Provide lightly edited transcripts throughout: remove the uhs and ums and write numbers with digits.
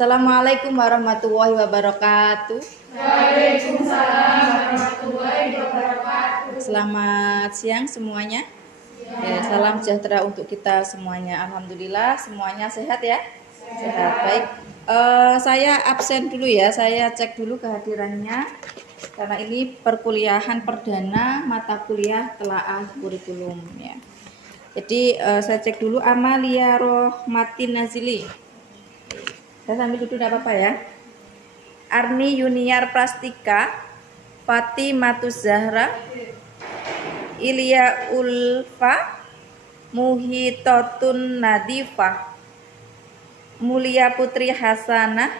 Assalamualaikum warahmatullahi wabarakatuh. Waalaikumsalam warahmatullahi wabarakatuh. Selamat siang semuanya. Ya, salam sejahtera untuk kita semuanya. Alhamdulillah semuanya sehat ya. Sehat. Baik. Saya absen dulu ya. Saya cek dulu kehadirannya. Karena ini perkuliahan perdana mata kuliah telaah kurikulum ya. Jadi saya cek dulu Amalia Rohmatin Nazili. Saya sambil duduk tidak apa-apa ya. Arni Yuniar Prastika, Fatih Matus Zahra, Ilya Ulfa, Muhitotun Nadifah, Mulia Putri Hasanah,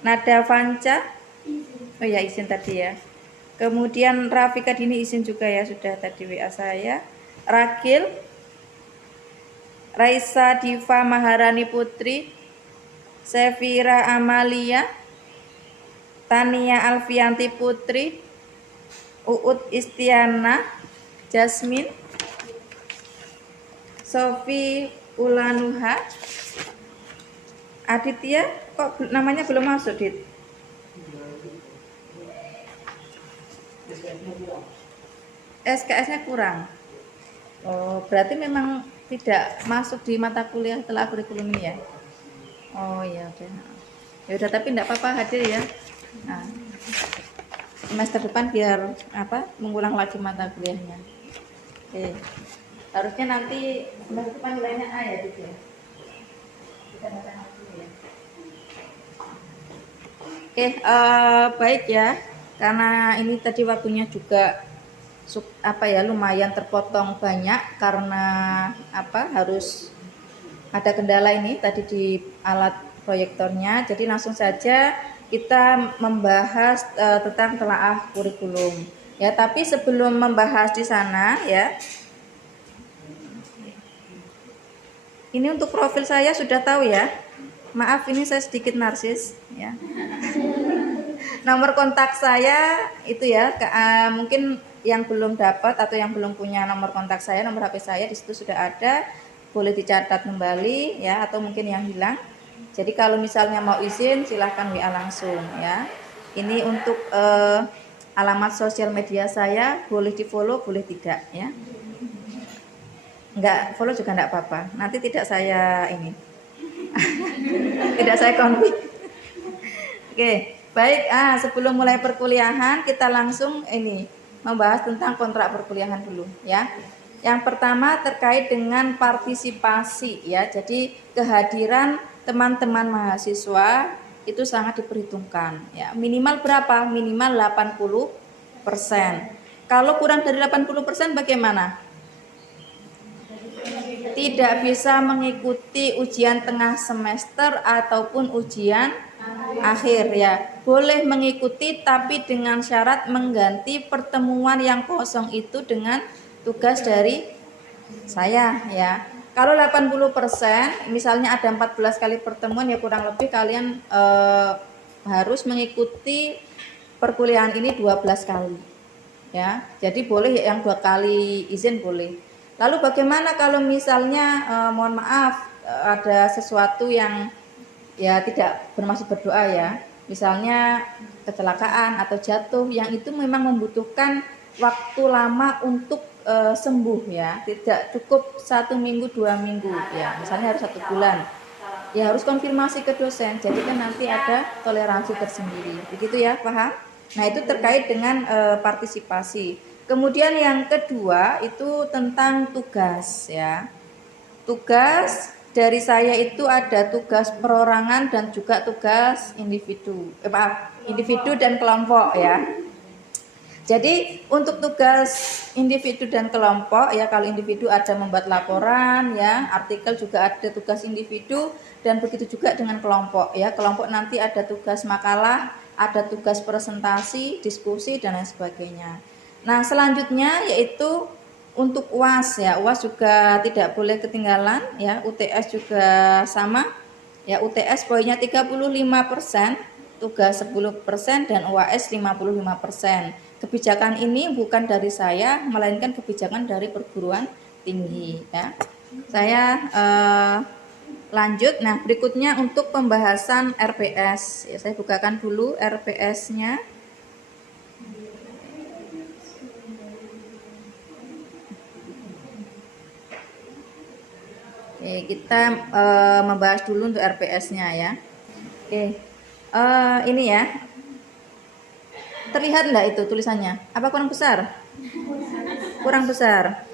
Nada Fanca, oh ya izin tadi ya. Kemudian Rafika Dini izin juga ya, sudah tadi WA saya. Rakil, Raisa Diva Maharani Putri, Sevira Amalia, Tania Alfianti Putri, Uut Istiana, Jasmine, Sofi Ulanuha, Aditya, kok namanya belum masuk, Dit? SKS-nya kurang. Oh, berarti memang tidak masuk di mata kuliah telah kurikulum ini ya? Oh ya udah. Ya udah tapi enggak apa-apa hadir ya. Nah, semester depan biar mengulang lagi mata kuliahnya. Oke. Harusnya nanti semester depan nilainya A ya, Dit ya. Kita baca dulu ya. Oke, baik ya. Karena ini tadi waktunya juga lumayan terpotong banyak karena harus ada kendala ini tadi di alat proyektornya. Jadi langsung saja kita membahas tentang telaah kurikulum. Ya, tapi sebelum membahas di sana ya. Ini untuk profil saya sudah tahu ya. Maaf ini saya sedikit narsis ya. Nomor kontak saya itu ya, mungkin yang belum dapat atau yang belum punya nomor kontak saya, nomor HP saya di situ sudah ada. Boleh dicatat kembali ya, atau mungkin yang hilang. Jadi kalau misalnya mau izin silahkan WA langsung ya. Ini untuk alamat sosial media saya, boleh di follow boleh tidak ya. Enggak follow juga enggak apa-apa, nanti tidak saya ini tidak saya konflik. Oke, baik. Sebelum mulai perkuliahan kita langsung ini membahas tentang kontrak perkuliahan dulu ya. Yang pertama terkait dengan partisipasi ya. Jadi kehadiran teman-teman mahasiswa itu sangat diperhitungkan ya. Minimal berapa? Minimal 80%. Kalau kurang dari 80% bagaimana? Tidak bisa mengikuti ujian tengah semester ataupun ujian akhir ya. Boleh mengikuti tapi dengan syarat mengganti pertemuan yang kosong itu dengan tugas dari saya ya. Kalau 80%, misalnya ada 14 kali pertemuan ya kurang lebih kalian harus mengikuti perkuliahan ini 12 kali. Ya. Jadi boleh yang 2 kali izin boleh. Lalu bagaimana kalau misalnya mohon maaf ada sesuatu yang ya tidak bermaksud berdoa ya. Misalnya kecelakaan atau jatuh yang itu memang membutuhkan waktu lama untuk sembuh ya, tidak cukup 1 minggu 2 minggu ya, misalnya harus 1 bulan ya, harus konfirmasi ke dosen. Jadi kan nanti ada toleransi tersendiri begitu ya, paham? Nah itu terkait dengan partisipasi. Kemudian yang kedua itu tentang tugas ya. Tugas dari saya itu ada tugas perorangan dan juga tugas individu individu dan kelompok ya. Jadi untuk tugas individu dan kelompok ya, kalau individu ada membuat laporan ya, artikel juga ada tugas individu, dan begitu juga dengan kelompok ya. Kelompok nanti ada tugas makalah, ada tugas presentasi, diskusi dan lain sebagainya. Nah, selanjutnya yaitu untuk UAS ya. UAS juga tidak boleh ketinggalan ya. UTS juga sama. Ya, UTS poinnya 35%, tugas 10% dan UAS 55%. Kebijakan ini bukan dari saya, melainkan kebijakan dari perguruan tinggi ya. Saya lanjut. Nah, berikutnya untuk pembahasan RPS. Ya, saya bukakan dulu RPS-nya. Oke, kita membahas dulu untuk RPS-nya ya. Oke, ini ya. Terlihat enggak itu tulisannya? Apa kurang besar? Kurang besar.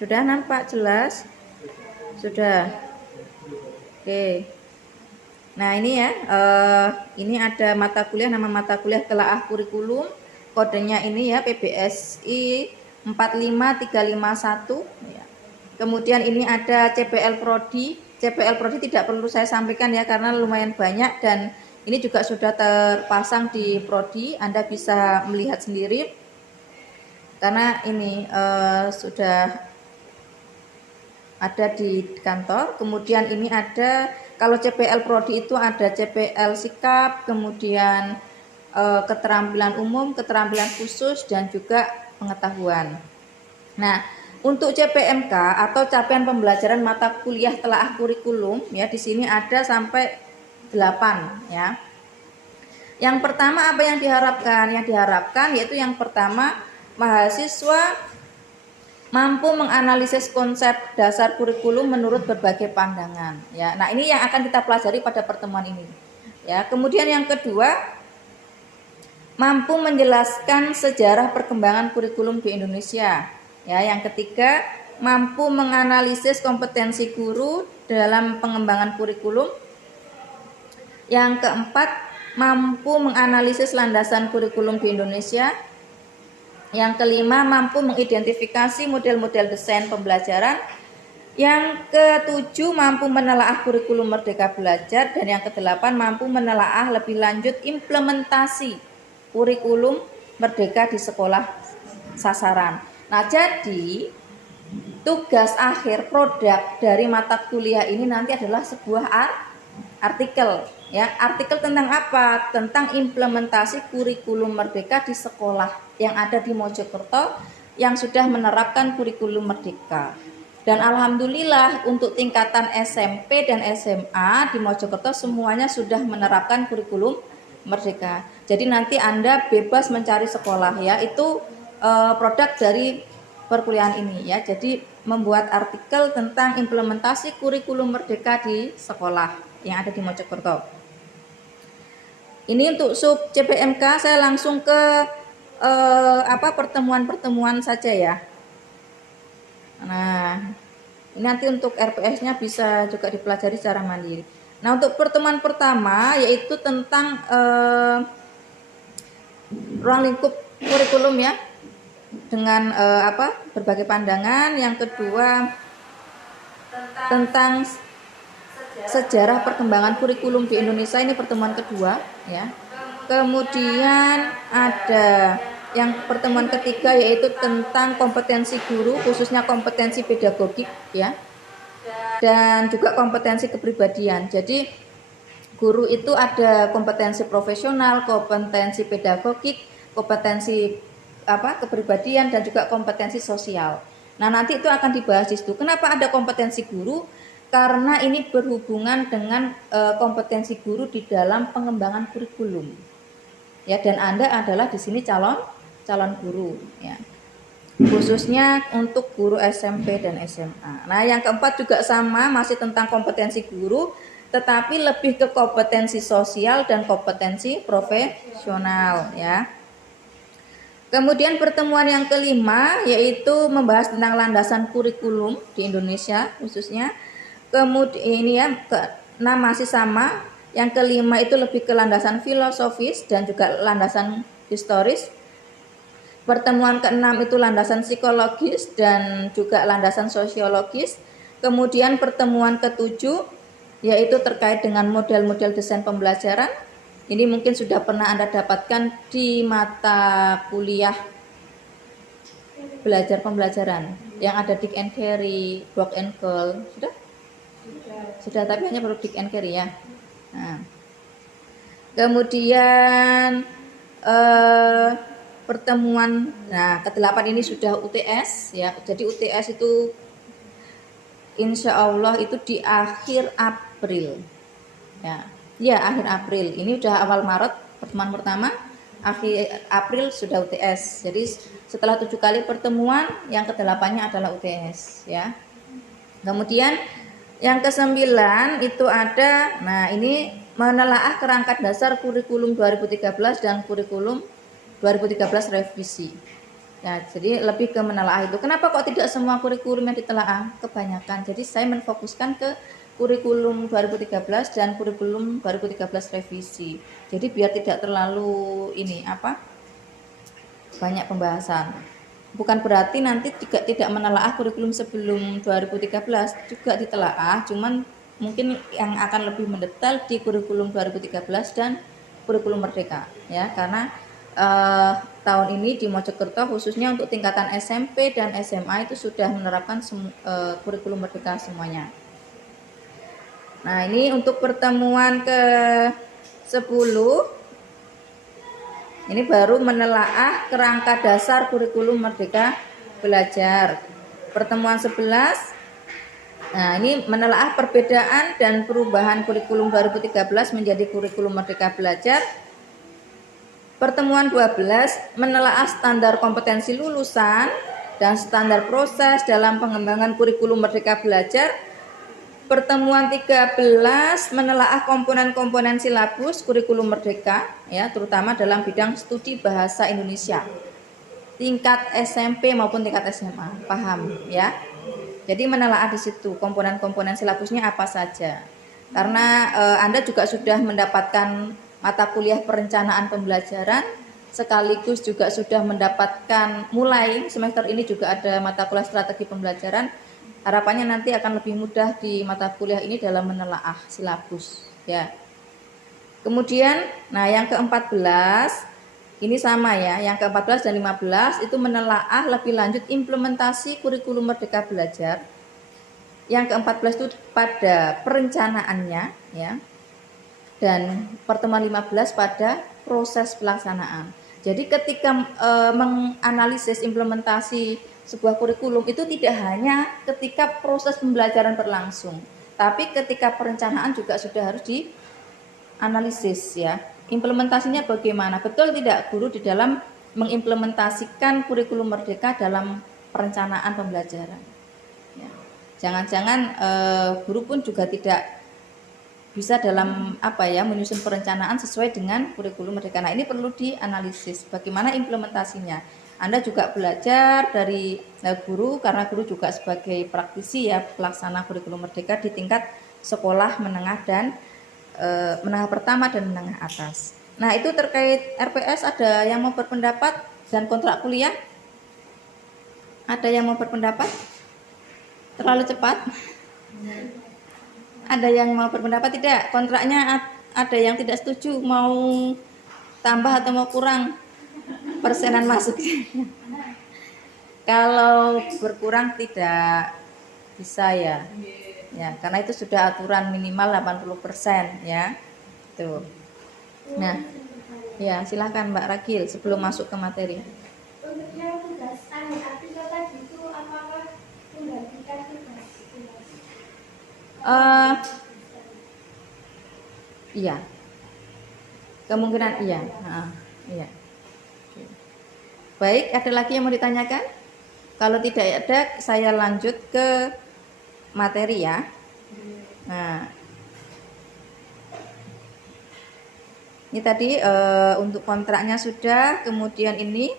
Sudah nampak jelas? Sudah. Oke. Nah ini ya, ini ada mata kuliah, nama mata kuliah telaah kurikulum. Kodenya ini ya PBSI 45351. Ya. Kemudian ini ada CPL Prodi. CPL Prodi tidak perlu saya sampaikan ya karena lumayan banyak dan ini juga sudah terpasang di Prodi. Anda bisa melihat sendiri karena ini sudah ada di kantor. Kemudian ini ada, kalau CPL Prodi itu ada CPL Sikap, kemudian keterampilan umum, keterampilan khusus, dan juga pengetahuan. Nah, untuk CPMK atau capaian pembelajaran mata kuliah telaah kurikulum ya, di sini ada sampai 8 ya. Yang pertama apa yang diharapkan? Yang diharapkan yaitu yang pertama, mahasiswa mampu menganalisis konsep dasar kurikulum menurut berbagai pandangan ya. Nah, ini yang akan kita pelajari pada pertemuan ini. Ya, kemudian yang kedua, mampu menjelaskan sejarah perkembangan kurikulum di Indonesia. Ya, yang ketiga, mampu menganalisis kompetensi guru dalam pengembangan kurikulum. Yang keempat, mampu menganalisis landasan kurikulum di Indonesia. Yang kelima, mampu mengidentifikasi model-model desain pembelajaran. Yang ketujuh, mampu menelaah kurikulum Merdeka Belajar. Dan yang kedelapan, mampu menelaah lebih lanjut implementasi kurikulum Merdeka di sekolah sasaran. Nah, jadi tugas akhir produk dari mata kuliah ini nanti adalah sebuah artikel ya. Artikel tentang apa? Tentang implementasi kurikulum Merdeka di sekolah yang ada di Mojokerto yang sudah menerapkan kurikulum Merdeka. Dan alhamdulillah untuk tingkatan SMP dan SMA di Mojokerto semuanya sudah menerapkan kurikulum Merdeka. Jadi nanti Anda bebas mencari sekolah ya. Itu produk dari perkuliahan ini ya. Jadi membuat artikel tentang implementasi kurikulum Merdeka di sekolah yang ada di Mojokerto. Ini untuk sub CPMK saya langsung ke pertemuan-pertemuan saja ya. Nah, ini nanti untuk RPS-nya bisa juga dipelajari secara mandiri. Nah, untuk pertemuan pertama yaitu tentang ruang lingkup kurikulum ya, dengan berbagai pandangan. Yang kedua tentang sejarah perkembangan kurikulum di Indonesia, ini pertemuan kedua ya. Kemudian ada yang pertemuan ketiga yaitu tentang kompetensi guru, khususnya kompetensi pedagogik ya, dan juga kompetensi kepribadian. Jadi guru itu ada kompetensi profesional, kompetensi pedagogik, kompetensi kepribadian, dan juga kompetensi sosial. Nah, nanti itu akan dibahas di situ. Kenapa ada kompetensi guru? Karena ini berhubungan dengan kompetensi guru di dalam pengembangan kurikulum. Ya, dan Anda adalah di sini calon guru ya. Khususnya untuk guru SMP dan SMA. Nah, yang keempat juga sama, masih tentang kompetensi guru, tetapi lebih ke kompetensi sosial dan kompetensi profesional ya. Kemudian pertemuan yang kelima yaitu membahas tentang landasan kurikulum di Indonesia khususnya. Kemudian ini ya, ke-6 masih sama. Yang kelima itu lebih ke landasan filosofis dan juga landasan historis. Pertemuan ke-6 itu landasan psikologis dan juga landasan sosiologis. Kemudian pertemuan ke-7 yaitu terkait dengan model-model desain pembelajaran. Ini mungkin sudah pernah Anda dapatkan di mata kuliah belajar pembelajaran yang ada Dick and Carry, Block and Call. Sudah, tapi hanya baru Dick and Carry ya. Nah. Kemudian pertemuan. Nah, ke-8 ini sudah UTS ya. Jadi UTS itu insya Allah itu di akhir April. Ya, ya akhir April. Ini udah awal Maret pertemuan pertama, akhir April sudah UTS. Jadi setelah 7 kali pertemuan, yang ke-8-nya adalah UTS ya. Kemudian yang ke-9 itu ada, nah ini menelaah kerangka dasar kurikulum 2013 dan kurikulum 2013 revisi. Ya, jadi lebih ke menelaah itu. Kenapa kok tidak semua kurikulum yang ditelaah? Kebanyakan. Jadi saya menfokuskan ke kurikulum 2013 dan kurikulum 2013 revisi. Jadi biar tidak terlalu banyak pembahasan. Bukan berarti nanti juga tidak menelaah kurikulum sebelum 2013, juga ditelaah, cuman mungkin yang akan lebih mendetail di kurikulum 2013 dan kurikulum Merdeka ya, karena tahun ini di Mojokerto khususnya untuk tingkatan SMP dan SMA itu sudah menerapkan kurikulum Merdeka semuanya. Nah, ini untuk pertemuan ke-10 ini baru menelaah kerangka dasar kurikulum Merdeka Belajar. Pertemuan 11, nah ini menelaah perbedaan dan perubahan kurikulum 2013 menjadi kurikulum Merdeka Belajar. Pertemuan 12, menelaah standar kompetensi lulusan dan standar proses dalam pengembangan kurikulum Merdeka Belajar. Pertemuan 13 menelaah komponen-komponen silabus kurikulum Merdeka ya, terutama dalam bidang studi bahasa Indonesia tingkat SMP maupun tingkat SMA. Paham ya? Jadi menelaah di situ komponen-komponen silabusnya apa saja. Karena Anda juga sudah mendapatkan mata kuliah perencanaan pembelajaran, sekaligus juga sudah mendapatkan mulai semester ini juga ada mata kuliah strategi pembelajaran. Harapannya nanti akan lebih mudah di mata kuliah ini dalam menelaah silabus ya. Kemudian nah yang ke-14 ini sama ya, yang ke-14 dan 15 itu menelaah lebih lanjut implementasi kurikulum Merdeka Belajar. Yang ke-14 itu pada perencanaannya ya. Dan pertemuan 15 pada proses pelaksanaan. Jadi ketika menganalisis implementasi sebuah kurikulum itu tidak hanya ketika proses pembelajaran berlangsung, tapi ketika perencanaan juga sudah harus dianalisis ya. Implementasinya bagaimana? Betul tidak guru di dalam mengimplementasikan kurikulum Merdeka dalam perencanaan pembelajaran? Ya. Jangan-jangan guru pun juga tidak bisa dalam menyusun perencanaan sesuai dengan kurikulum Merdeka. Nah, ini perlu dianalisis bagaimana implementasinya. Anda juga belajar dari guru, karena guru juga sebagai praktisi ya, pelaksana kurikulum Merdeka di tingkat sekolah menengah dan menengah pertama dan menengah atas. Nah, itu terkait RPS. Ada yang mau berpendapat? Dan kontrak kuliah? Ada yang mau berpendapat? Terlalu cepat? Ada yang mau berpendapat tidak? Kontraknya ada yang tidak setuju, mau tambah atau mau kurang persenan masuk? Kalau berkurang tidak bisa ya. Ya, karena itu sudah aturan minimal 80% ya. Tuh. Nah, ya silakan Mbak Ragil sebelum masuk ke materi. Untuk yang tugas artikel tadi itu apakah menggantikan tugas? Iya. Kemungkinan iya. Iya. Baik, ada lagi yang mau ditanyakan? Kalau tidak ada, saya lanjut ke materi ya. Nah, ini tadi untuk kontraknya sudah, kemudian ini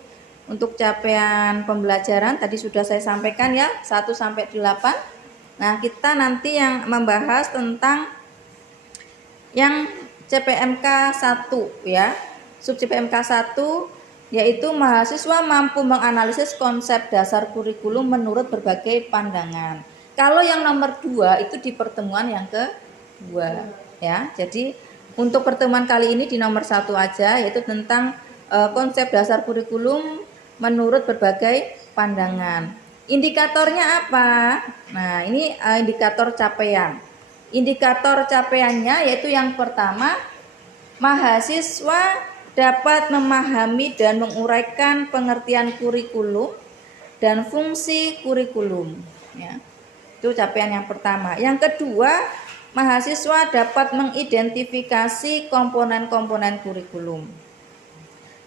untuk capaian pembelajaran tadi sudah saya sampaikan ya, 1 sampai 8. Nah, kita nanti yang membahas tentang yang CPMK 1 ya. Sub CPMK 1 yaitu mahasiswa mampu menganalisis konsep dasar kurikulum menurut berbagai pandangan. Kalau yang nomor 2 itu di pertemuan yang kedua ya. Jadi untuk pertemuan kali ini di nomor 1 aja, yaitu tentang konsep dasar kurikulum menurut berbagai pandangan. Indikatornya apa? Nah, ini indikator capaian. Indikator capaiannya yaitu yang pertama, mahasiswa dapat memahami dan menguraikan pengertian kurikulum dan fungsi kurikulum. Ya, itu capaian yang pertama. Yang kedua, mahasiswa dapat mengidentifikasi komponen-komponen kurikulum.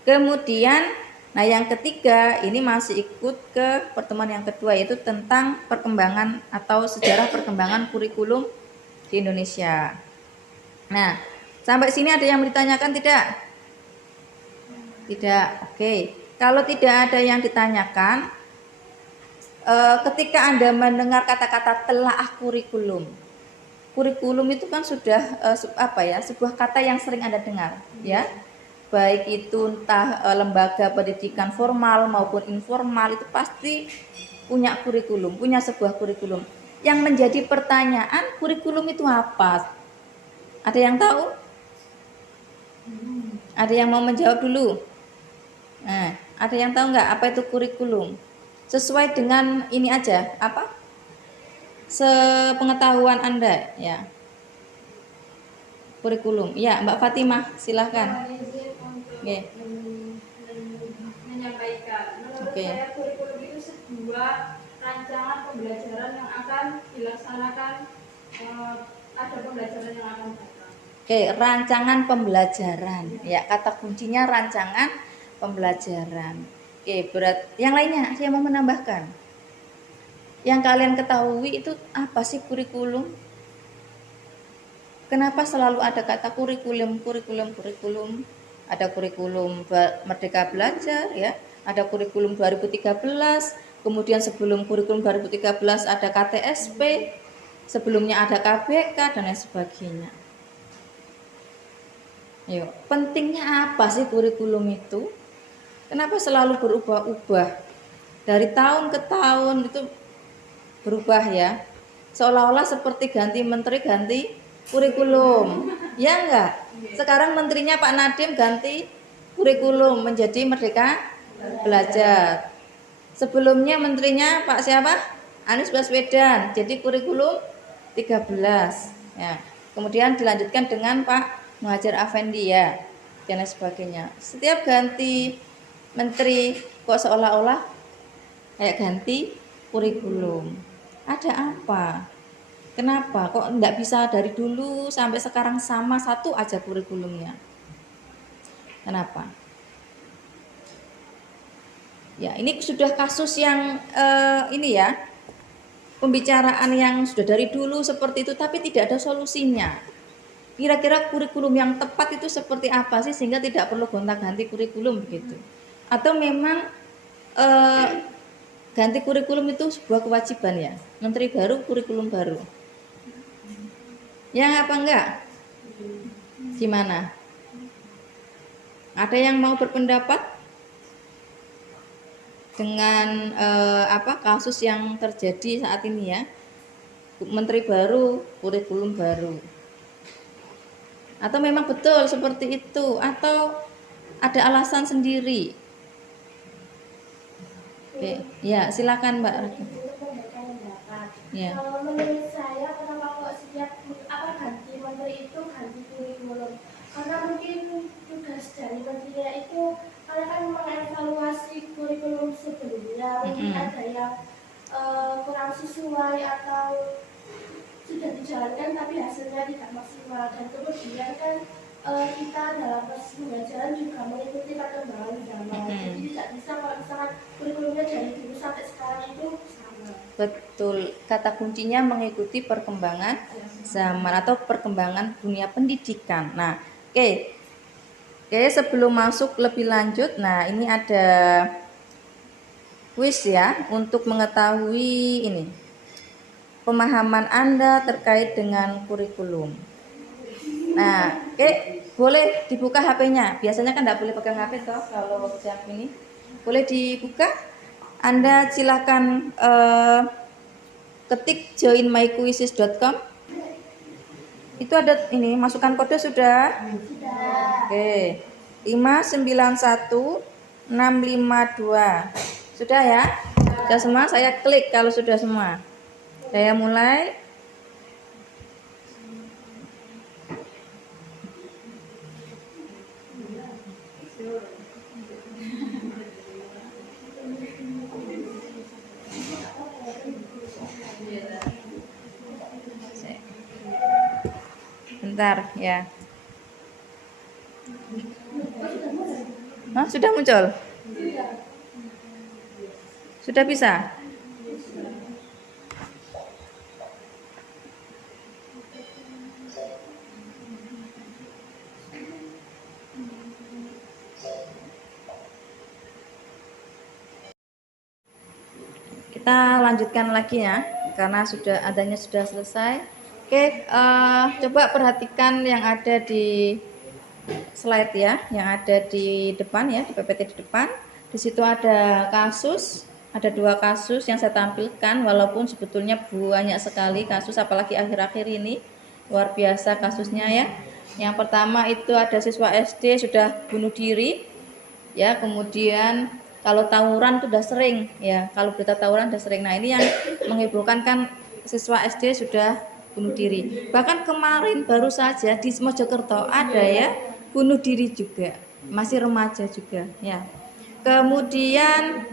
Kemudian, nah yang ketiga ini masih ikut ke pertemuan yang kedua, yaitu tentang perkembangan atau sejarah perkembangan kurikulum di Indonesia. Nah, sampai sini ada yang ditanyakan tidak? Tidak. Oke. Kalau tidak ada yang ditanyakan, ketika Anda mendengar kata-kata telaah kurikulum, kurikulum itu kan sudah sebuah kata yang sering Anda dengar, ya. Baik itu entah lembaga pendidikan formal maupun informal, itu pasti punya kurikulum, punya sebuah kurikulum. Yang menjadi pertanyaan, kurikulum itu apa? Ada yang tahu? Ada yang mau menjawab dulu? Nah, ada yang tahu nggak apa itu kurikulum? Sesuai dengan ini aja, apa? Sepengetahuan Anda, ya. Kurikulum. Ya, Mbak Fatimah, silahkan. Oke. Menyampaikan. Menurut saya kurikulum itu sebuah rancangan pembelajaran yang akan dilaksanakan, ada pembelajaran yang akan datang. Oke, rancangan pembelajaran. Ya, kata kuncinya rancangan pembelajaran. Oke, berat. Yang lainnya, saya mau menambahkan. Yang kalian ketahui itu apa sih kurikulum? Kenapa selalu ada kata kurikulum? Ada kurikulum Merdeka Belajar, ya. Ada kurikulum 2013. Kemudian sebelum kurikulum 2013 ada KTSP. Sebelumnya ada KBK dan lain sebagainya. Yuk, pentingnya apa sih kurikulum itu? Kenapa selalu berubah-ubah? Dari tahun ke tahun itu berubah, ya. Seolah-olah seperti ganti menteri, ganti kurikulum. Ya enggak? Sekarang menterinya Pak Nadiem ganti kurikulum menjadi Merdeka Belajar. Sebelumnya menterinya Pak siapa? Anies Baswedan, jadi kurikulum 13. Ya. Kemudian dilanjutkan dengan Pak Muhadjir Effendi, ya, dan lain sebagainya. Setiap ganti menteri kok seolah-olah kayak ganti kurikulum. Ada apa? Kenapa kok enggak bisa dari dulu sampai sekarang sama satu aja kurikulumnya? Kenapa? Ya, ini sudah kasus yang ini ya, pembicaraan yang sudah dari dulu seperti itu, tapi tidak ada solusinya. Kira-kira kurikulum yang tepat itu seperti apa sih sehingga tidak perlu gonta-ganti kurikulum begitu? Atau memang ganti kurikulum itu sebuah kewajiban, ya? Menteri baru, kurikulum baru. Yang apa enggak? Gimana? Ada yang mau berpendapat dengan kasus yang terjadi saat ini, ya? Menteri baru, kurikulum baru. Atau memang betul seperti itu, atau ada alasan sendiri? Oke, ya silakan Mbak. Ya. Kalau menurut saya, kenapa kok setiap ganti menteri itu ganti kurikulum? Karena mungkin tugas dari menterinya itu karena kan mengevaluasi kurikulum sebelumnya, mungkin ada yang kurang sesuai atau sudah dijalankan tapi hasilnya tidak maksimal, dan kemudian kan kita dalam proses pembelajaran juga mengikuti perkembangan zaman. Jadi tidak bisa kalau misalkan kurikulumnya dari dulu sampai sekarang itu sama. Betul, kata kuncinya mengikuti perkembangan zaman atau perkembangan dunia pendidikan. Nah, oke, sebelum masuk lebih lanjut, nah ini ada kuis, ya, untuk mengetahui ini pemahaman Anda terkait dengan kurikulum. Nah, boleh dibuka HP-nya. Biasanya kan tidak boleh pegang HP toh kalau jam ini. Boleh dibuka. Anda silakan ketik joinmyquizzes.com. Itu ada ini, masukkan kode sudah? Oke. 591652. Sudah, ya? Sudah semua? Saya klik kalau sudah semua. Saya mulai. Bentar ya. Hah, sudah muncul? Sudah bisa? Kita lanjutkan lagi ya, karena adanya sudah selesai. Oke, coba perhatikan yang ada di slide ya, yang ada di depan ya, di PPT di depan. Di situ ada kasus, ada 2 kasus yang saya tampilkan, walaupun sebetulnya banyak sekali kasus, apalagi akhir-akhir ini luar biasa kasusnya ya. Yang pertama itu ada siswa SD sudah bunuh diri ya, kemudian kalau tawuran itu udah sering ya, kalau berita tawuran udah sering. Nah ini yang menghebohkan kan, siswa SD sudah bunuh diri. Bahkan kemarin baru saja di Mojokerto ada ya bunuh diri juga, masih remaja juga ya. Kemudian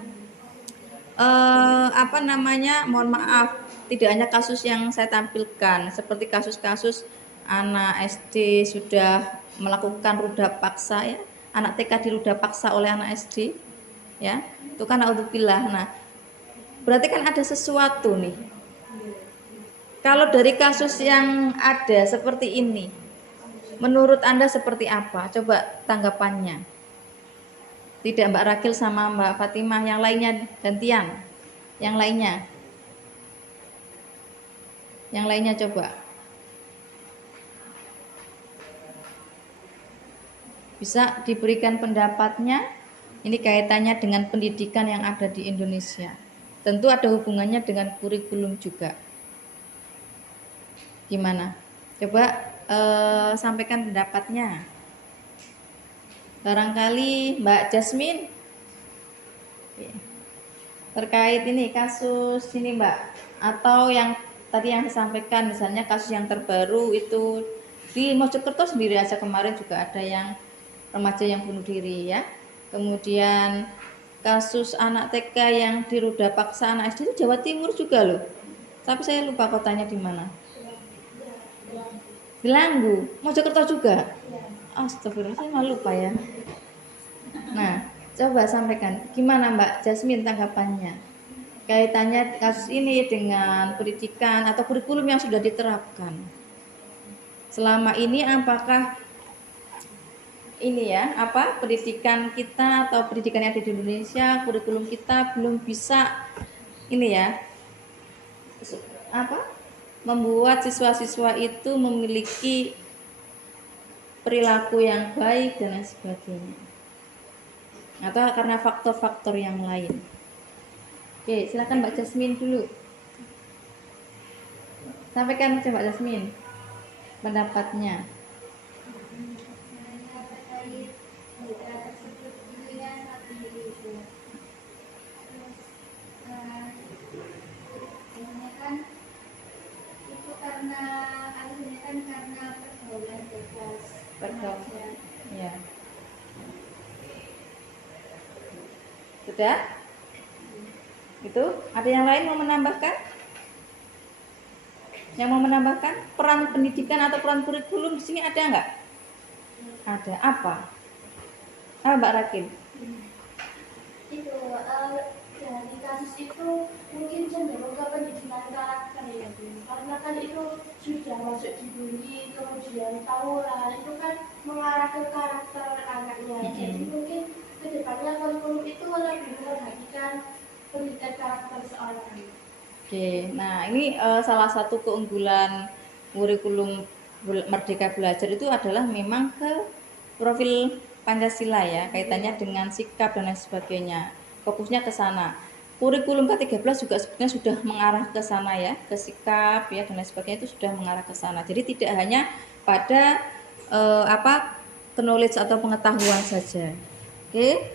mohon maaf, tidak hanya kasus yang saya tampilkan, seperti kasus-kasus anak SD sudah melakukan ruda paksa ya, anak TK diruda paksa oleh anak SD ya, itu kan naudzubillah. Nah berarti kan ada sesuatu nih. Kalau dari kasus yang ada seperti ini, menurut Anda seperti apa? Coba tanggapannya. Tidak Mbak Rakil sama Mbak Fatimah, yang lainnya gantian. Yang lainnya coba. Bisa diberikan pendapatnya. Ini kaitannya dengan pendidikan yang ada di Indonesia. Tentu ada hubungannya dengan kurikulum juga. Gimana? Coba sampaikan pendapatnya. Barangkali Mbak Jasmine terkait ini kasus ini Mbak, atau yang tadi yang disampaikan, misalnya kasus yang terbaru itu di Mojokerto sendiri aja kemarin juga ada yang remaja yang bunuh diri ya. Kemudian kasus anak TK yang diruda paksa anak SD itu Jawa Timur juga loh, tapi saya lupa kotanya di mana. Gelanggu, Mojokerto juga. Astagfirullah, saya malu lupa ya. Nah, coba sampaikan gimana Mbak Jasmine tanggapannya kaitannya kasus ini dengan pendidikan atau kurikulum yang sudah diterapkan selama ini. Apakah ini ya, pendidikan kita atau pendidikan yang ada di Indonesia, kurikulum kita belum bisa ini ya, membuat siswa-siswa itu memiliki perilaku yang baik dan lain sebagainya, atau karena faktor-faktor yang lain. Oke, silakan Mbak Jasmine dulu. Sampaikan coba Jasmine pendapatnya. Karena pergaulan bebas. Ya. Sudah? Itu ada yang lain mau menambahkan? Yang mau menambahkan peran pendidikan atau peran kurikulum di sini ada nggak? Ada. Apa? Mbak Rakil? Itu dari kasus itu mungkin cenderung ke pendidikan karakter ya, karena kan itu sudah masuk dibully, kemudian tawuran, itu kan mengarah ke karakter anaknya. Jadi mungkin kedepannya kurikulum itu lebih memperhatikan pendidikan karakter seorang anak. Oke, nah ini salah satu keunggulan kurikulum Merdeka Belajar itu adalah memang ke profil Pancasila ya, kaitannya dengan sikap dan lain sebagainya, fokusnya ke sana. Kurikulum K13 juga sebenarnya sudah mengarah ke sana ya, ke sikap ya dan lain sebagainya, itu sudah mengarah ke sana. Jadi tidak hanya pada knowledge atau pengetahuan saja. Oke,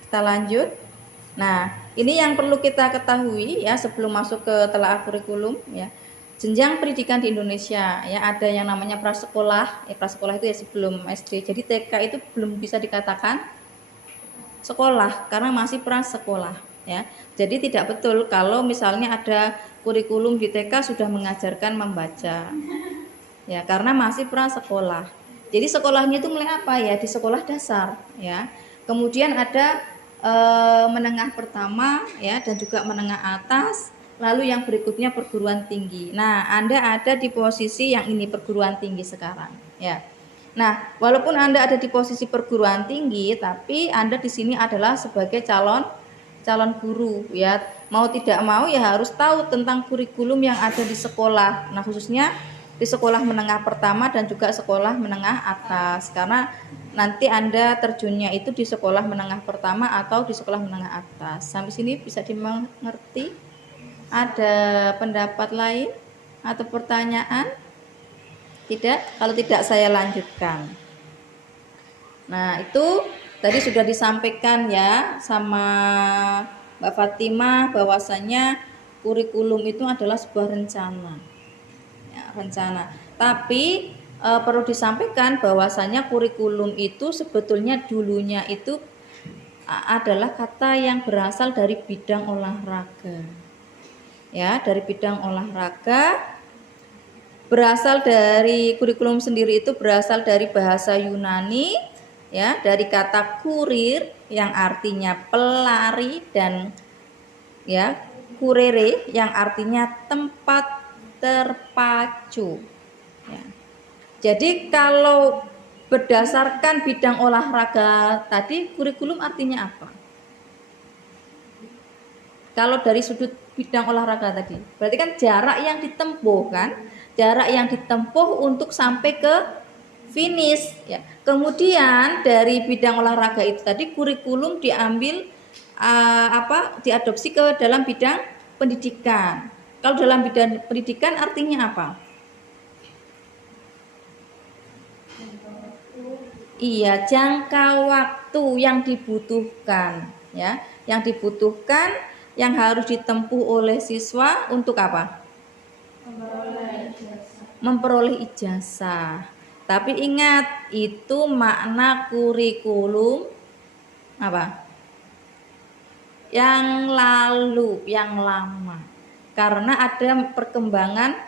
kita lanjut. Nah, ini yang perlu kita ketahui ya sebelum masuk ke telaah kurikulum ya. Jenjang pendidikan di Indonesia ya, ada yang namanya prasekolah. Prasekolah itu ya sebelum SD. Jadi TK itu belum bisa dikatakan sekolah karena masih prasekolah ya. Jadi tidak betul kalau misalnya ada kurikulum di TK sudah mengajarkan membaca. ya, karena masih prasekolah. Jadi sekolahnya itu mulai apa ya, di sekolah dasar ya. Kemudian ada menengah pertama ya, dan juga menengah atas, lalu yang berikutnya perguruan tinggi. Nah, Anda ada di posisi yang ini, perguruan tinggi sekarang ya. Nah, walaupun Anda ada di posisi perguruan tinggi, tapi Anda di sini adalah sebagai calon guru ya. Mau tidak mau ya harus tahu tentang kurikulum yang ada di sekolah. Nah, khususnya di sekolah menengah pertama dan juga sekolah menengah atas, karena nanti Anda terjunnya itu di sekolah menengah pertama atau di sekolah menengah atas. Sampai sini bisa dimengerti? Ada pendapat lain atau pertanyaan? Tidak? Kalau tidak saya lanjutkan. Nah, itu tadi sudah disampaikan ya sama Mbak Fatimah bahwasanya kurikulum itu adalah sebuah rencana. Ya, rencana. Tapi perlu disampaikan bahwasanya kurikulum itu sebetulnya dulunya itu adalah kata yang berasal dari bidang olahraga. Ya, dari bidang olahraga. Berasal dari kurikulum sendiri itu berasal dari bahasa Yunani ya, dari kata kurir yang artinya pelari dan ya, kurere yang artinya tempat terpacu ya. Jadi kalau berdasarkan bidang olahraga tadi, kurikulum artinya apa? Kalau dari sudut bidang olahraga tadi, berarti kan jarak yang ditempuh kan, jarak yang ditempuh untuk sampai ke finish ya. Kemudian dari bidang olahraga itu tadi kurikulum diambil diadopsi ke dalam bidang pendidikan. Kalau dalam bidang pendidikan artinya apa? Iya, jangka waktu yang dibutuhkan ya, yang dibutuhkan yang harus ditempuh oleh siswa untuk apa? Memperoleh ijazah. Tapi ingat, itu makna kurikulum apa? Yang lalu, yang lama. Karena ada perkembangan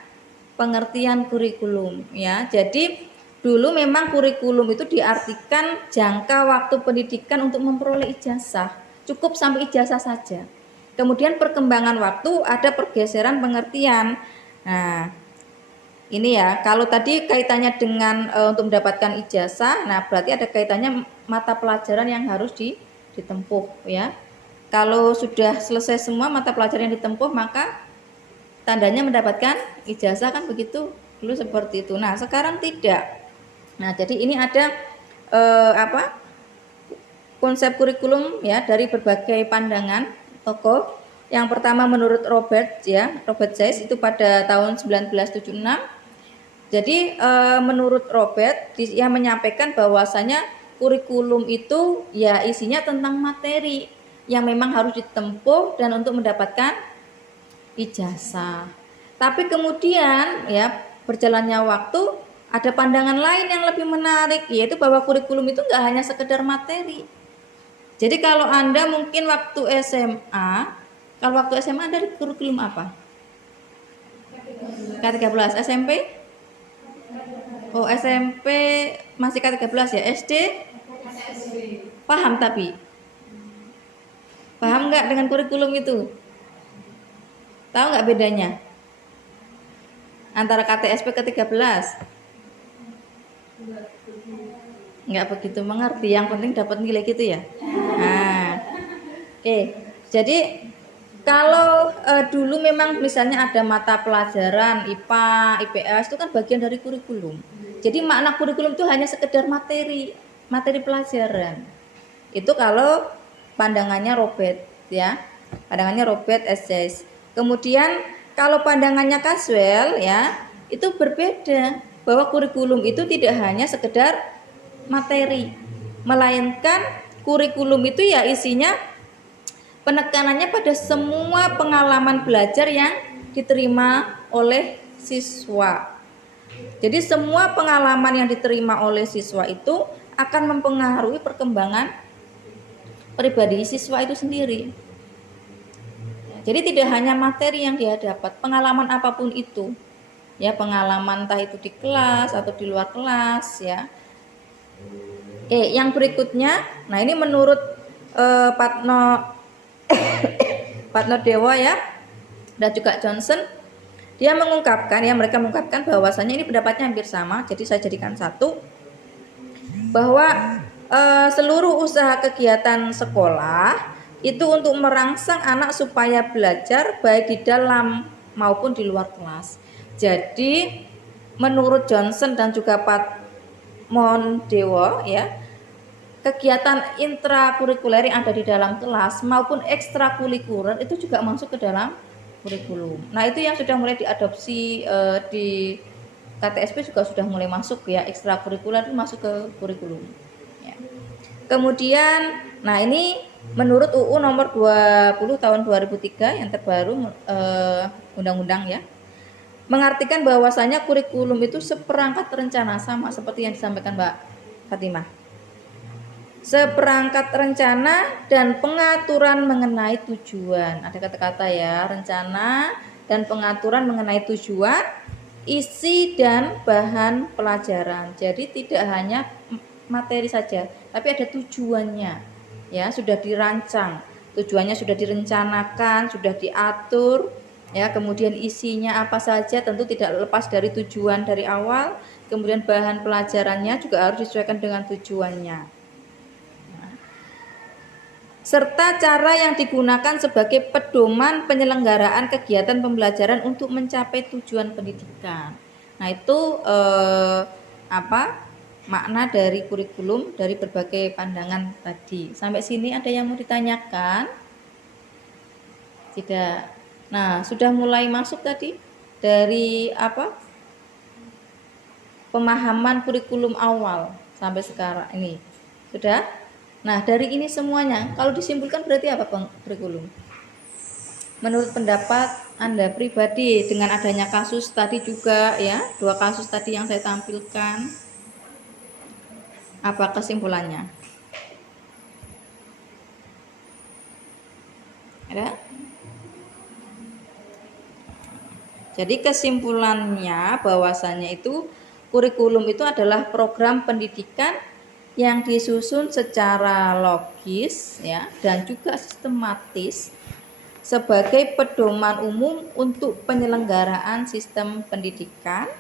pengertian kurikulum ya. Jadi dulu memang kurikulum itu diartikan jangka waktu pendidikan untuk memperoleh ijazah, cukup sampai ijazah saja. Kemudian perkembangan waktu ada pergeseran pengertian. Nah, ini ya, kalau tadi kaitannya dengan untuk mendapatkan ijazah, nah berarti ada kaitannya mata pelajaran yang harus ditempuh ya. Kalau sudah selesai semua mata pelajaran yang ditempuh, maka tandanya mendapatkan ijazah kan begitu, dulu seperti itu. Nah, sekarang tidak. Nah, jadi ini ada konsep kurikulum ya dari berbagai pandangan tokoh. Yang pertama menurut Robert Sayce itu pada tahun 1976. Jadi menurut Robert dia menyampaikan bahwasanya kurikulum itu ya isinya tentang materi yang memang harus ditempuh dan untuk mendapatkan ijazah. Tapi kemudian ya berjalannya waktu ada pandangan lain yang lebih menarik, yaitu bahwa kurikulum itu enggak hanya sekedar materi. Jadi kalau Anda mungkin waktu SMA, Anda di kurikulum apa? K13. SMP? Oh, SMP masih K13 ya. SD? Paham tapi? Paham enggak dengan kurikulum itu? Tahu nggak bedanya antara KTSP ke-13? Nggak begitu mengerti, yang penting dapat nilai gitu ya. Nah, oke. Jadi kalau dulu memang misalnya ada mata pelajaran IPA, IPS itu kan bagian dari kurikulum. Jadi makna kurikulum itu hanya sekedar materi pelajaran. Itu kalau pandangannya Robert ya, pandangannya Robert Sayce. Kemudian kalau pandangannya Caswell ya, itu berbeda, bahwa kurikulum itu tidak hanya sekedar materi, melainkan kurikulum itu ya isinya penekanannya pada semua pengalaman belajar yang diterima oleh siswa. Jadi semua pengalaman yang diterima oleh siswa itu akan mempengaruhi perkembangan pribadi siswa itu sendiri. Jadi tidak hanya materi yang dia dapat, pengalaman apapun itu ya pengalaman entah itu di kelas atau di luar kelas ya. Oke, yang berikutnya, nah ini menurut Patno Patno Dewa ya dan juga Johnson, dia mengungkapkan ya, mereka mengungkapkan bahwasanya ini pendapatnya hampir sama, jadi saya jadikan satu, bahwa seluruh usaha kegiatan sekolah itu untuk merangsang anak supaya belajar baik di dalam maupun di luar kelas. Jadi menurut Johnson dan juga Pat Mondewo ya, kegiatan intrakurikuler yang ada di dalam kelas maupun ekstrakurikuler itu juga masuk ke dalam kurikulum. Nah, itu yang sudah mulai diadopsi di KTSP juga sudah mulai masuk ya, ekstrakurikuler itu masuk ke kurikulum. Ya. Kemudian, nah ini menurut UU nomor 20 tahun 2003 yang terbaru undang-undang ya, mengartikan bahwasanya kurikulum itu seperangkat rencana, sama seperti yang disampaikan Mbak Fatimah. Seperangkat rencana dan pengaturan mengenai tujuan. Ada kata-kata ya, rencana dan pengaturan mengenai tujuan, isi dan bahan pelajaran. Jadi tidak hanya materi saja, tapi ada tujuannya. Ya, sudah dirancang, tujuannya sudah direncanakan, sudah diatur. Ya, kemudian isinya apa saja tentu tidak lepas dari tujuan dari awal. Kemudian bahan pelajarannya juga harus disesuaikan dengan tujuannya. Serta cara yang digunakan sebagai pedoman penyelenggaraan kegiatan pembelajaran untuk mencapai tujuan pendidikan. Nah, itu makna dari kurikulum dari berbagai pandangan tadi. Sampai sini ada yang mau ditanyakan? Tidak. Nah, sudah mulai masuk tadi dari pemahaman kurikulum awal sampai sekarang ini. Sudah? Nah, dari ini semuanya, kalau disimpulkan berarti apa kurikulum? Menurut pendapat Anda pribadi dengan adanya kasus tadi juga ya, 2 kasus tadi yang saya tampilkan, apa kesimpulannya? Ada? Jadi kesimpulannya bahwasanya itu kurikulum itu adalah program pendidikan yang disusun secara logis ya dan juga sistematis sebagai pedoman umum untuk penyelenggaraan sistem pendidikan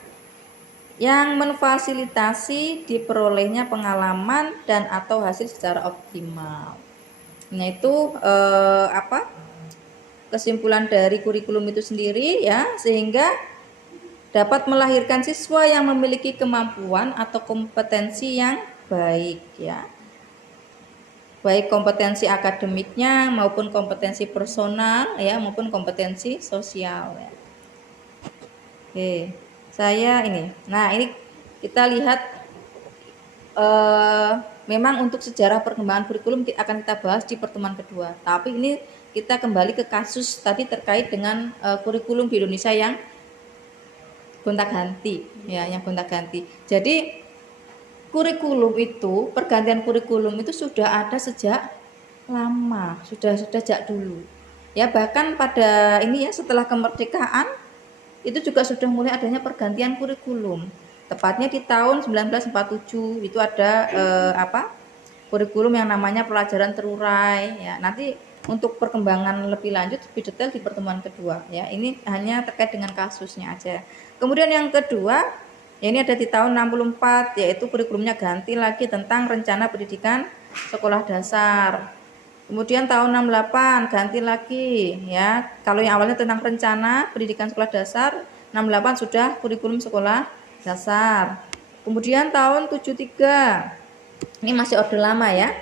yang memfasilitasi diperolehnya pengalaman dan atau hasil secara optimal. Nah, itu kesimpulan dari kurikulum itu sendiri ya, sehingga dapat melahirkan siswa yang memiliki kemampuan atau kompetensi yang baik ya, baik kompetensi akademiknya maupun kompetensi personal ya maupun kompetensi sosial ya. Oke, saya ini. Nah, ini kita lihat memang untuk sejarah perkembangan kurikulum akan kita bahas di pertemuan kedua. Tapi ini kita kembali ke kasus tadi terkait dengan kurikulum di Indonesia yang gonta-ganti ya, yang gonta-ganti. Jadi kurikulum itu, pergantian kurikulum itu sudah ada sejak lama, sudah sejak dulu. Ya, bahkan pada ini ya, setelah kemerdekaan itu juga sudah mulai adanya pergantian kurikulum. Tepatnya di tahun 1947 itu ada kurikulum yang namanya pelajaran terurai ya. Nanti untuk perkembangan lebih lanjut lebih detail di pertemuan kedua ya. Ini hanya terkait dengan kasusnya aja. Kemudian yang kedua, ya ini ada di tahun 64, yaitu kurikulumnya ganti lagi tentang rencana pendidikan sekolah dasar. Kemudian tahun 68 ganti lagi ya. Kalau yang awalnya tentang rencana pendidikan sekolah dasar, 68 sudah kurikulum sekolah dasar. Kemudian tahun 73, ini masih orde lama ya,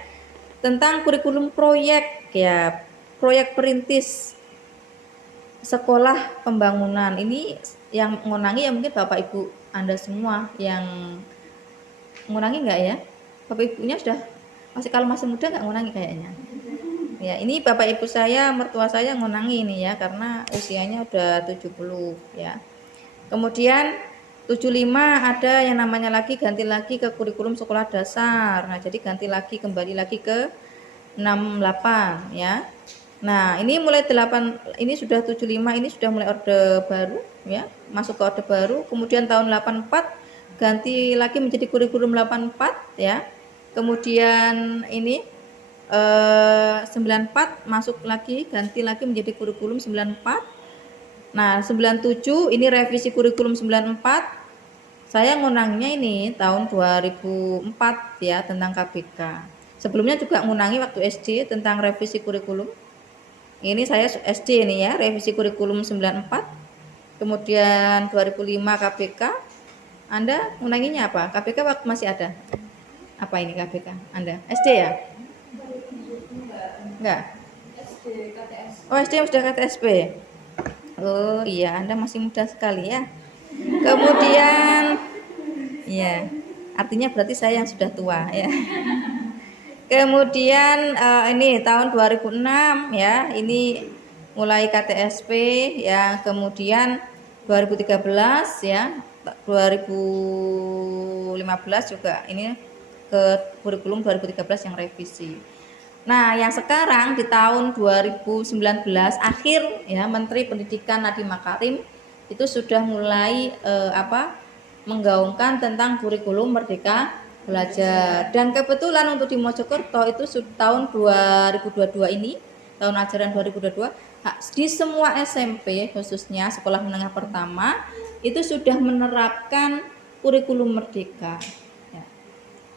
tentang kurikulum proyek ya, proyek perintis sekolah pembangunan. Ini yang mengunangi ya mungkin Bapak Ibu Anda semua yang mengunangi enggak ya? Bapak Ibunya sudah kalau masih muda enggak mengunangi kayaknya. Ya, ini Bapak Ibu saya, mertua saya ngunangi ini ya, karena usianya udah 70 ya. Kemudian 75 ada yang namanya lagi ganti lagi ke kurikulum sekolah dasar. Nah, jadi ganti lagi kembali lagi ke 68 ya. Nah, ini mulai 8, ini sudah 75, ini sudah mulai orde baru ya, masuk ke orde baru. Kemudian tahun 84 ganti lagi menjadi kurikulum 84 ya. Kemudian ini 94 masuk lagi, ganti lagi menjadi kurikulum 94. Nah, 97 ini revisi kurikulum 94. Saya ngunangnya ini tahun 2004 ya, tentang KBK. Sebelumnya juga ngunangi waktu SD tentang revisi kurikulum. Ini saya SD ini ya, revisi kurikulum 94. Kemudian 2005 KBK. Anda ngunanginya apa? KBK waktu masih ada. Apa ini KBK? Anda SD ya? Enggak. SD KTS. Oh, SD sudah KTSP. Oh iya, Anda masih muda sekali ya. Kemudian ya, artinya berarti saya yang sudah tua ya. Kemudian ini tahun 2006 ya, ini mulai KTSP ya, kemudian 2013 ya, 2015 juga ini ke kurikulum 2013 yang revisi. Nah, yang sekarang di tahun 2019 akhir ya, Menteri Pendidikan Nadiem Makarim itu sudah mulai menggaungkan tentang kurikulum Merdeka Belajar. Dan kebetulan untuk di Mojokerto itu tahun 2022 ini, tahun ajaran 2022, di semua SMP khususnya sekolah menengah pertama itu sudah menerapkan kurikulum Merdeka. Ya.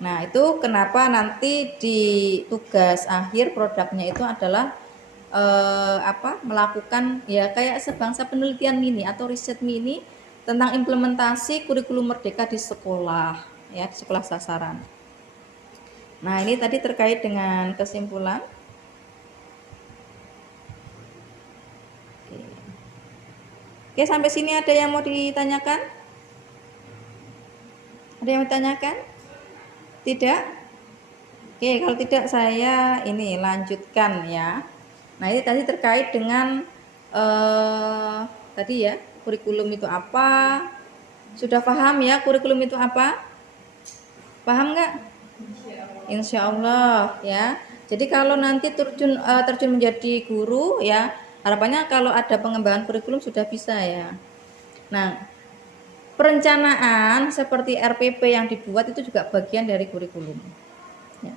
Nah, itu kenapa nanti di tugas akhir produknya itu adalah melakukan ya kayak sebangsa penelitian mini atau riset mini tentang implementasi kurikulum Merdeka di sekolah ya, di sekolah sasaran. Nah, ini tadi terkait dengan kesimpulan. Oke, sampai sini ada yang mau ditanyakan? Ada yang mau ditanyakan? Tidak? Oke, kalau tidak saya ini lanjutkan ya. Nah, ini tadi terkait dengan tadi ya, kurikulum itu apa? Sudah paham ya kurikulum itu apa? Paham nggak? Insya Allah ya. Jadi kalau nanti terjun menjadi guru ya, harapannya kalau ada pengembangan kurikulum sudah bisa ya. Nah, perencanaan seperti RPP yang dibuat itu juga bagian dari kurikulum. Ya.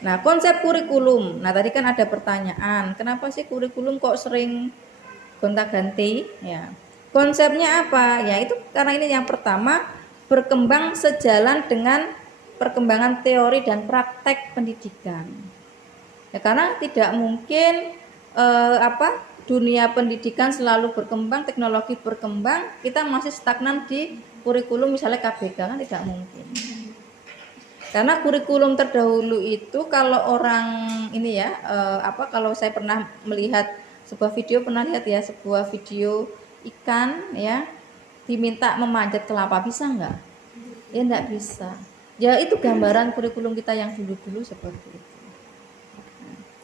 Nah, konsep kurikulum. Nah, tadi kan ada pertanyaan, kenapa sih kurikulum kok sering gonta-ganti? Ya. Konsepnya apa? Ya itu karena ini yang pertama berkembang sejalan dengan perkembangan teori dan praktek pendidikan. Ya, karena tidak mungkin dunia pendidikan selalu berkembang, teknologi berkembang, kita masih stagnan di kurikulum misalnya KBK, kan tidak mungkin. Karena kurikulum terdahulu itu kalau orang ini ya kalau saya pernah melihat sebuah video, sebuah video ikan ya diminta memanjat kelapa, bisa nggak? Ya nggak bisa. Ya itu gambaran kurikulum kita yang dulu-dulu seperti itu.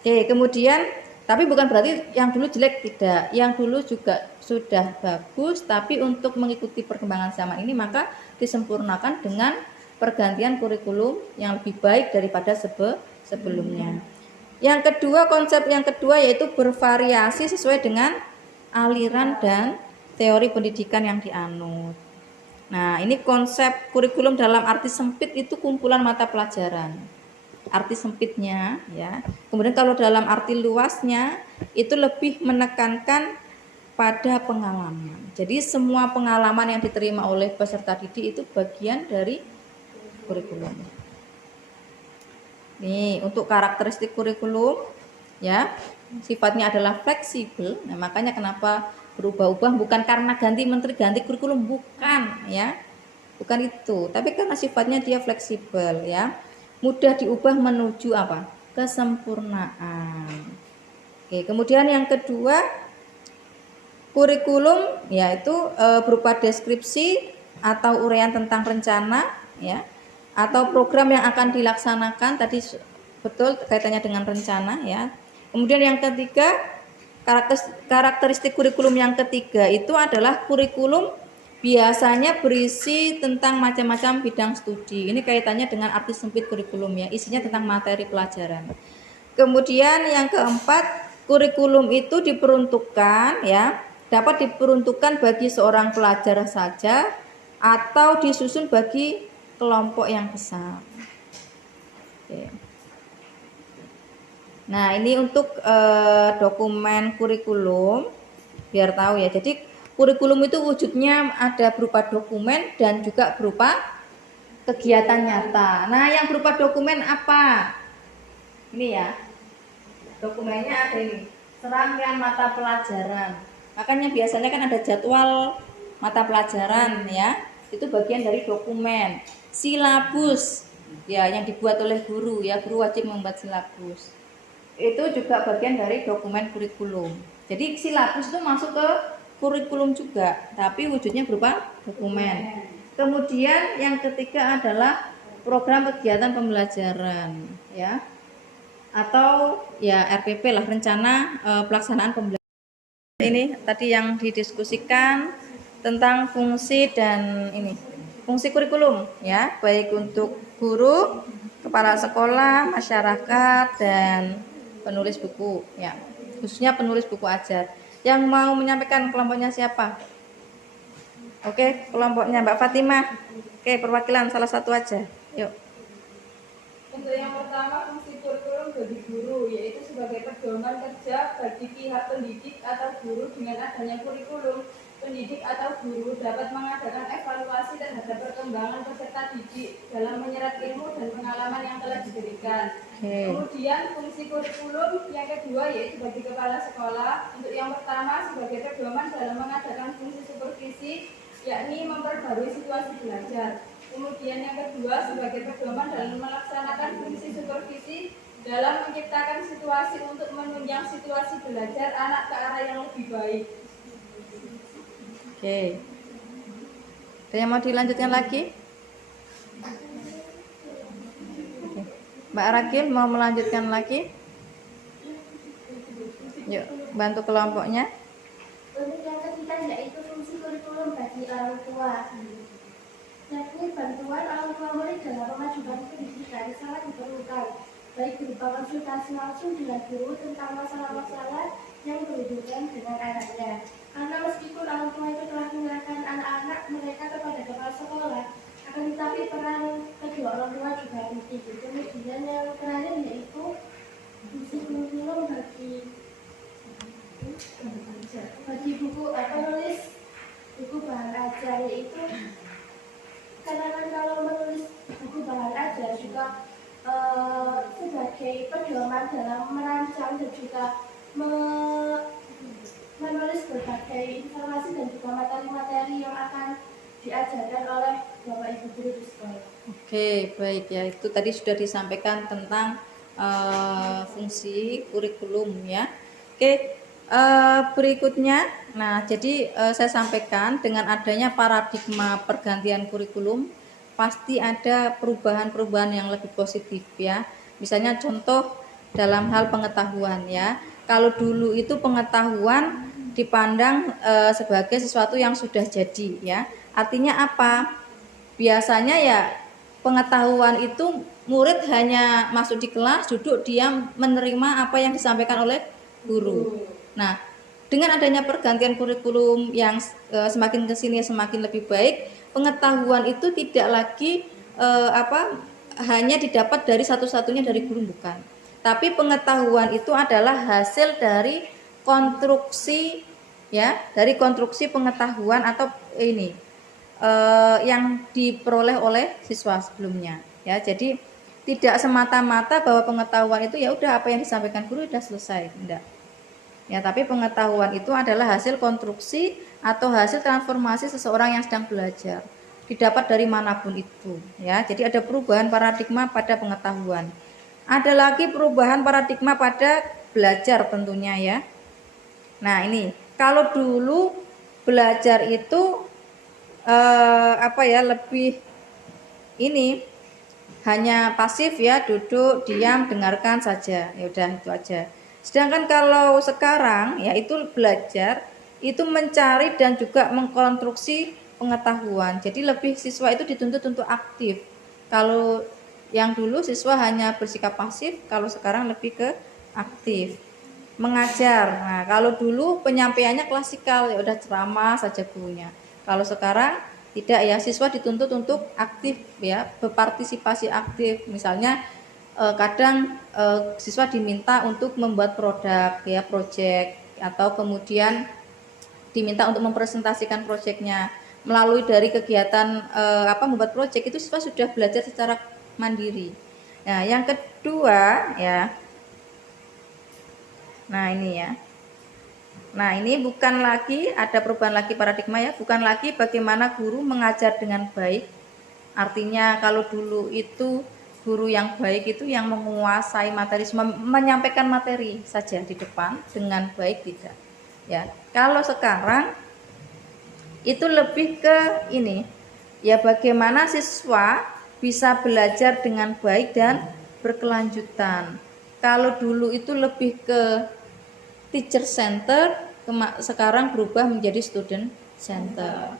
Oke, kemudian tapi bukan berarti yang dulu jelek, tidak. Yang dulu juga sudah bagus, tapi untuk mengikuti perkembangan zaman ini maka disempurnakan dengan pergantian kurikulum yang lebih baik daripada sebelumnya. Yang kedua, konsep yang kedua yaitu bervariasi sesuai dengan aliran dan teori pendidikan yang dianut. Nah, ini konsep kurikulum dalam arti sempit itu kumpulan mata pelajaran. Arti sempitnya ya. Kemudian kalau dalam arti luasnya itu lebih menekankan pada pengalaman. Jadi semua pengalaman yang diterima oleh peserta didik itu bagian dari kurikulum. Nih, untuk karakteristik kurikulum ya, sifatnya adalah fleksibel. Nah, makanya kenapa berubah-ubah, bukan karena ganti menteri ganti kurikulum, bukan ya, bukan itu, tapi karena sifatnya dia fleksibel ya, mudah diubah menuju apa, kesempurnaan. Oke, kemudian yang kedua, kurikulum yaitu berupa deskripsi atau uraian tentang rencana ya atau program yang akan dilaksanakan, tadi betul kaitannya dengan rencana ya. Kemudian yang ketiga, karakteristik kurikulum yang ketiga itu adalah kurikulum biasanya berisi tentang macam-macam bidang studi. Ini kaitannya dengan arti sempit kurikulum ya, isinya tentang materi pelajaran. Kemudian yang keempat, kurikulum itu diperuntukkan ya, dapat diperuntukkan bagi seorang pelajar saja atau disusun bagi kelompok yang besar. Oke. Nah, ini untuk dokumen kurikulum biar tahu ya. Jadi kurikulum itu wujudnya ada berupa dokumen dan juga berupa kegiatan nyata. Nah, yang berupa dokumen apa? Ini ya. Dokumennya ada ini. Serangkaian mata pelajaran. Makanya biasanya kan ada jadwal mata pelajaran ya. Itu bagian dari dokumen. Silabus ya yang dibuat oleh guru ya. Guru wajib membuat silabus. Itu juga bagian dari dokumen kurikulum. Jadi silabus itu masuk ke kurikulum juga, tapi wujudnya berupa dokumen. Kemudian yang ketiga adalah program kegiatan pembelajaran ya, atau ya RPP lah, rencana pelaksanaan pembelajaran. Ini tadi yang didiskusikan tentang fungsi dan ini fungsi kurikulum ya, baik untuk guru, kepala sekolah, masyarakat, dan penulis buku ya, khususnya penulis buku ajar. Yang mau menyampaikan kelompoknya siapa? Oke, kelompoknya Mbak Fatimah. Oke, perwakilan salah satu aja. Yuk. Untuk yang pertama, fungsi kurikulum bagi guru, yaitu sebagai pedoman kerja bagi pihak pendidik atau guru. Dengan adanya kurikulum, pendidik atau guru dapat mengadakan evaluasi terhadap perkembangan peserta didik dalam menyerap ilmu dan pengalaman yang telah diberikan. Kemudian fungsi kurikulum yang kedua yaitu bagi kepala sekolah. Untuk yang pertama sebagai pedoman dalam mengadakan fungsi supervisi, yakni memperbarui situasi belajar. Kemudian yang kedua sebagai pedoman dalam melaksanakan fungsi supervisi dalam menciptakan situasi untuk menunjang situasi belajar anak ke arah yang lebih baik. Oke. Ada yang mau dilanjutkan lagi? Oke. Mbak Rakil mau melanjutkan lagi? Yuk, bantu kelompoknya. Untuk yang ketiga yaitu fungsi kurikulum bagi orang tua. Yakni bantuan orang tua murid dalam memajukan pendidikan sangat diperlukan, baik berupa konsultasi langsung dengan guru tentang masalah-masalah yang berhubungan dengan anaknya. Karena meskipun orang tua itu telah menyerahkan anak-anak mereka kepada kepala sekolah, akan tetapi peran kedua orang tua juga penting. Kemudian yang terakhir yaitu fungsi kurikulum bagi buku penulis buku bahan ajar, yaitu karena kan kalau menulis buku bahan ajar juga sebagai pedoman dalam merancang dan juga menulis berbagai informasi dan juga materi-materi yang akan diajarkan oleh Bapak Ibu guru di sekolah. Oke, baik ya. Itu tadi sudah disampaikan tentang fungsi kurikulum ya. Oke, berikutnya. Nah, jadi saya sampaikan dengan adanya paradigma pergantian kurikulum pasti ada perubahan-perubahan yang lebih positif ya. Misalnya contoh dalam hal pengetahuan ya. Kalau dulu itu pengetahuan dipandang sebagai sesuatu yang sudah jadi ya. Artinya apa? Biasanya ya pengetahuan itu murid hanya masuk di kelas, duduk diam menerima apa yang disampaikan oleh guru. Nah, dengan adanya pergantian kurikulum yang semakin kesini semakin lebih baik, pengetahuan itu tidak lagi hanya didapat dari satu-satunya dari guru, bukan. Tapi pengetahuan itu adalah hasil dari konstruksi ya, dari konstruksi pengetahuan atau ini yang diperoleh oleh siswa sebelumnya ya. Jadi tidak semata-mata bahwa pengetahuan itu ya udah apa yang disampaikan guru sudah selesai, enggak. Ya, tapi pengetahuan itu adalah hasil konstruksi atau hasil transformasi seseorang yang sedang belajar. Didapat dari manapun itu, ya. Jadi ada perubahan paradigma pada pengetahuan. Ada lagi perubahan paradigma pada belajar tentunya ya. Nah, ini kalau dulu belajar itu lebih ini hanya pasif ya, duduk, diam, dengarkan saja. Ya udah itu aja. Sedangkan kalau sekarang ya itu belajar itu mencari dan juga mengkonstruksi pengetahuan. Jadi lebih siswa itu dituntut untuk aktif. Kalau yang dulu siswa hanya bersikap pasif, kalau sekarang lebih ke aktif. mengajar. Nah, kalau dulu penyampaiannya klasikal, ya udah ceramah saja gurunya. Kalau sekarang tidak ya, siswa dituntut untuk aktif ya, berpartisipasi aktif. Misalnya kadang siswa diminta untuk membuat produk ya, project, atau kemudian diminta untuk mempresentasikan proyeknya. Melalui dari kegiatan membuat proyek itu siswa sudah belajar secara mandiri. Nah, yang kedua ya. Nah, ini ya. Nah, ini bukan lagi ada perubahan lagi paradigma ya, bukan lagi bagaimana guru mengajar dengan baik. Artinya kalau dulu itu guru yang baik itu yang menguasai materi, menyampaikan materi saja di depan dengan baik, tidak. Ya, kalau sekarang itu lebih ke ini. Ya, bagaimana siswa bisa belajar dengan baik dan berkelanjutan. Kalau dulu itu lebih ke teacher center, sekarang berubah menjadi student center.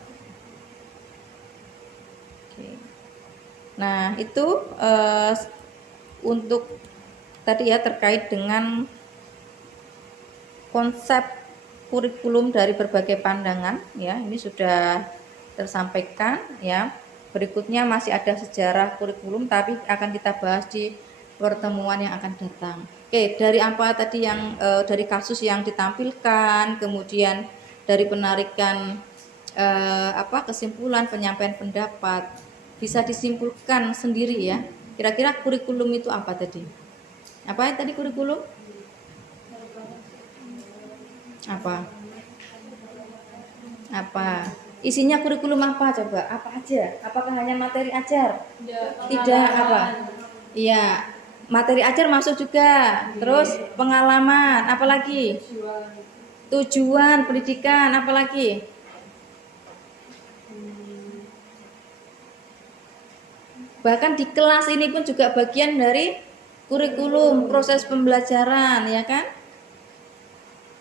Oke. Nah, itu untuk tadi ya, terkait dengan konsep kurikulum dari berbagai pandangan ya, ini sudah tersampaikan ya. Berikutnya masih ada sejarah kurikulum, tapi akan kita bahas di pertemuan yang akan datang. Oke, dari apa tadi yang dari kasus yang ditampilkan, kemudian dari penarikan kesimpulan, penyampaian pendapat, bisa disimpulkan sendiri ya. Kira-kira kurikulum itu apa tadi? Apa yang tadi kurikulum? Apa isinya kurikulum? Apa coba, apa aja? Apakah hanya materi ajar? Tidak. Apa? Iya, materi ajar masuk juga. Terus pengalaman, apalagi? Tujuan pendidikan, apalagi? Bahkan di kelas ini pun juga bagian dari kurikulum, proses pembelajaran, ya kan?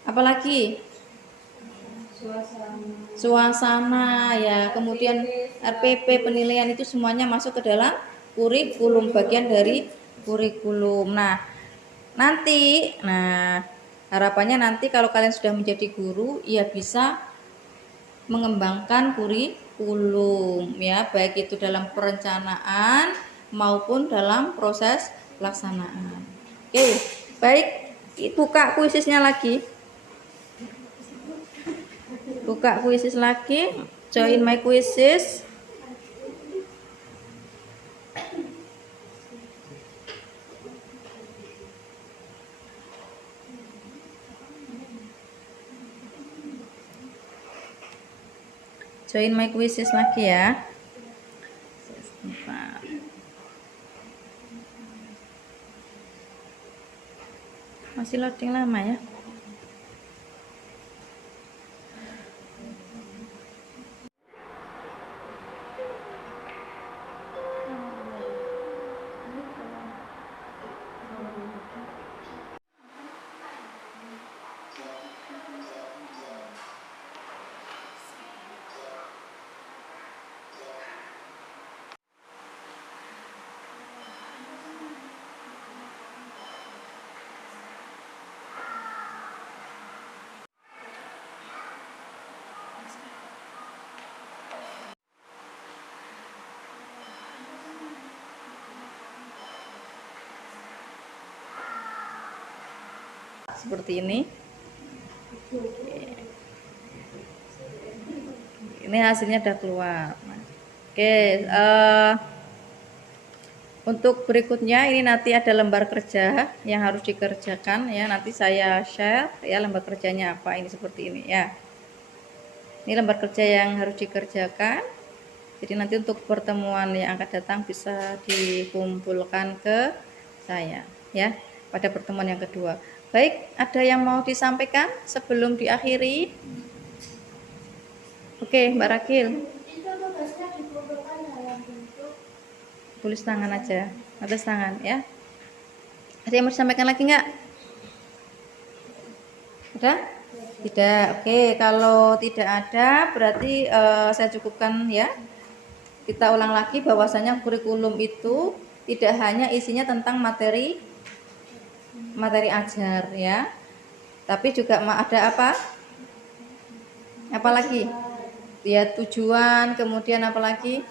Apalagi? Suasana ya, kemudian RPP, penilaian, itu semuanya masuk ke dalam kurikulum, bagian dari kurikulum. Nah, harapannya nanti kalau kalian sudah menjadi guru, ya bisa mengembangkan kurikulum ya, baik itu dalam perencanaan maupun dalam proses pelaksanaan. Oke, baik, buka kuisisnya lagi. Buka kuisis lagi, join my quizzes. Join my quizzes lagi ya. Masih loading lama ya. Seperti ini. Ini hasilnya udah keluar. Oke, untuk berikutnya ini nanti ada lembar kerja yang harus dikerjakan ya. Nanti saya share ya lembar kerjanya apa, ini seperti ini ya. Ini lembar kerja yang harus dikerjakan. Jadi nanti untuk pertemuan yang akan datang bisa dikumpulkan ke saya ya pada pertemuan yang kedua. Baik, ada yang mau disampaikan sebelum diakhiri? Oke, Mbak Rakil. Itu tugasnya dikumpulkan dalam bentuk Tulis tangan aja, atas tangan ya. Ada yang mau disampaikan lagi nggak? Ada? Tidak. Oke, kalau tidak ada berarti saya cukupkan ya. Kita ulang lagi bahwasanya kurikulum itu tidak hanya isinya tentang materi ajar ya, Tapi juga ada apa? Apalagi? Ya tujuan, kemudian apalagi?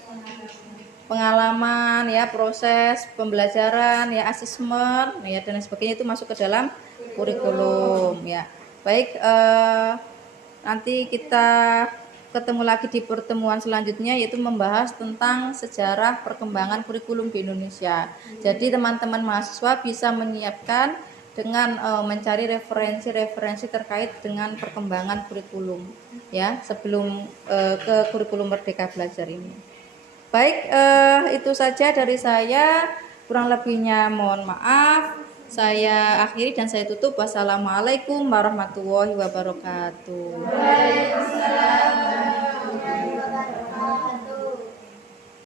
Pengalaman, ya proses pembelajaran, ya asesmen, ya dan lain sebagainya itu masuk ke dalam kurikulum, ya. Baik, nanti kita ketemu lagi di pertemuan selanjutnya, yaitu membahas tentang sejarah perkembangan kurikulum di Indonesia. Jadi teman-teman mahasiswa bisa menyiapkan dengan mencari referensi-referensi terkait dengan perkembangan kurikulum, ya, sebelum ke kurikulum Merdeka Belajar ini. Baik, itu saja dari saya. Kurang lebihnya mohon maaf. Saya akhiri dan saya tutup. Wassalamualaikum warahmatullahi wabarakatuh. Waalaikumsalam